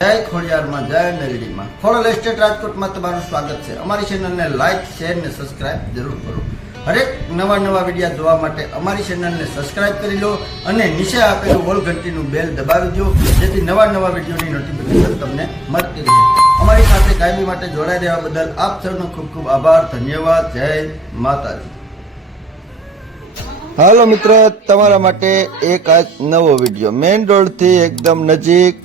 जय खोड़ियार में जय मेलडी में खोड़ल एस्टेट राजकोट में तमाરું स्वागत है। अमारी चैनल ने लाइक शेर ने सब्सक्राइब जरूर करो। हरेक नवा नवा वीडियो જોવા માટે અમારી ચેનલને સબસ્ક્રાઇબ કરી લો અને નીચે આપેલું ઓલ ઘંટીનું બેલ દબાવી દો જેથી નવા નવા વિડિયોની નોટિફિકેશન તમને મળતી રહે। અમારી સાથે કાયમી માટે જોડાઈ રહેવા બદલ આપ સૌનો ખૂબ ખૂબ આભાર, ધન્યવાદ। જય માતાજી। હાલો મિત્રો, તમારા માટે એક આજ નવો વિડિયો મેઇન રોડ થી એકદમ નજીક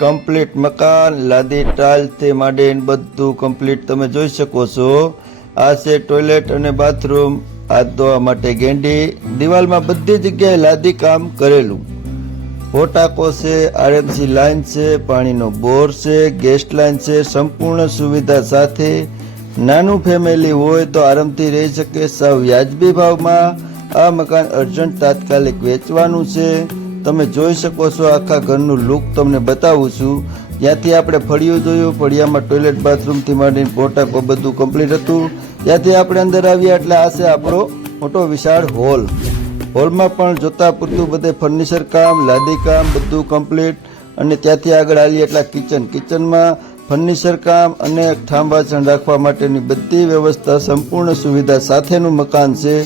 કમ્પ્લીટ મકાન લાદી ટાઇલ થી માંડીને બધું કમ્પ્લીટ તમે જોઈ શકો છો। આ છે ટોયલેટ અને બાથરૂમ, હાથ ધોવા માટે ગેંડી, દિવાલમાં બધી જગ્યાએ લાદી કામ કરેલું, પોટાકો છે, આરએમસી લાઈન છે, પાણીનો બોર છે, ગેસ લાઈન છે, સંપૂર્ણ સુવિધા સાથે નાનું ફેમિલી હોય તો આરામથી રહી શકે। સાવ વ્યાજબી ભાવમાં આ મકાન અર્જન્ટ તાત્કાલિક વેચવાનું છે। તમે જોઈ શકો છો આખા ઘરનું લુક તમને બતાવું છું। ત્યાંથી આપણે ફળિયું જોયું, ફળિયામાં ટોયલેટ બાથરૂમથી માંડીને પોટાકો બધું કમ્પ્લીટ હતું। ત્યાંથી આપણે અંદર આવ્યા એટલે આ છે આપણો મોટો વિશાળ હોલ। હોલમાં પણ જોતા પૂરતું બધે ફર્નિચર કામ, લાદી કામ બધું કમ્પ્લીટ। અને ત્યાંથી આગળ આવીએ એટલે કિચનમાં ફર્નિચર કામ અને ઠામ વાસણ રાખવા માટેની બધી વ્યવસ્થા સંપૂર્ણ સુવિધા સાથેનું મકાન છે।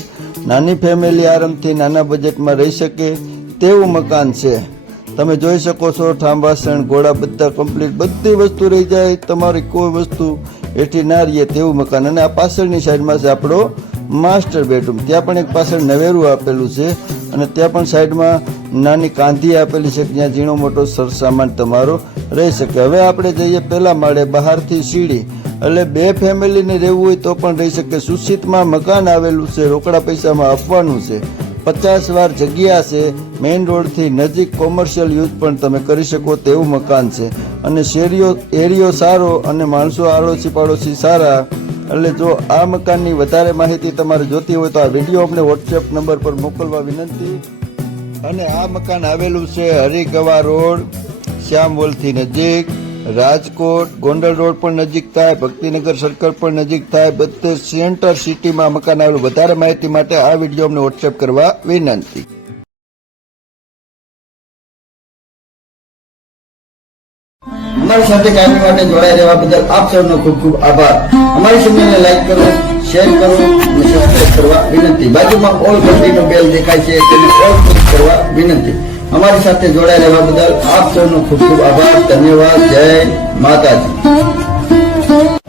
નાની ફેમિલી આરામથી નાના બજેટમાં રહી શકે તેવું મકાન છે। તમે જોઈ શકો છો ઠામ વાસણ ઘોડા બધા કમ્પ્લીટ, બધી વસ્તુ રહી જાય, તમારી કોઈ વસ્તુ એઠી ના રહીએ તેવું મકાન। અને આ પાછળની સાઈડમાં છે આપણો માસ્ટર બેડરૂમ, ત્યાં પણ એક પાછળ નવેરું આપેલું છે અને ત્યાં પણ સાઈડમાં નાની કાંધી આપેલી છે જ્યાં ઝીણો મોટો સરસામાન તમારો રહી શકે। હવે આપણે જઈએ પહેલા માળે, બહારથી સીડી, એટલે બે ફેમિલીને રહેવું હોય તો પણ રહી શકે। સુશીતમાં મકાન આવેલું છે, રોકડા પૈસામાં આપવાનું છે, 50 વાર જગ્યા છે, મેઇન રોડથી નજીક, કોમર્શિયલ યુઝ પણ તમે કરી શકો તેવું મકાન છે। અને એરિયો સારો અને માણસો આડોશી પાડોશી સારા। એટલે જો આ મકાનની વધારે માહિતી તમારે જોતી હોય તો આ વિડીયો અમને વોટ્સએપ નંબર પર મોકલવા વિનંતી। અને આ મકાન આવેલું છે હરિગવા રોડ, શ્યામ મોલથી નજીક, રાજકોટ, ગોંડલ રોડ પણ નજીક થાય, ભક્તિનગર સર્કલ પણ નજીક થાય, બધે સેન્ટર સિટીમાં મકાન આવેલું। વધારે માહિતી માટે આ વિડીયો અમને વોટ્સએપ કરવા વિનંતી। અમારી સાથે કાયમી માટે જોડાઈ રહેવા બદલ આપ સૌનો ખૂબ ખૂબ આભાર। અમારી ચેનલને લાઈક કરો, શેર કરો અને સબસ્ક્રાઇબ કરવા વિનંતી। બાજુમાં ઓલ ઘંટીનો બેલ દેખાય છે તેને ઓલ ક્લિક કરવા વિનંતી। અમારી સાથે જોડાઈ રહેવા બદલ આપ સૌનો ખૂબ ખૂબ આભાર, ધન્યવાદ। જય માતાજી।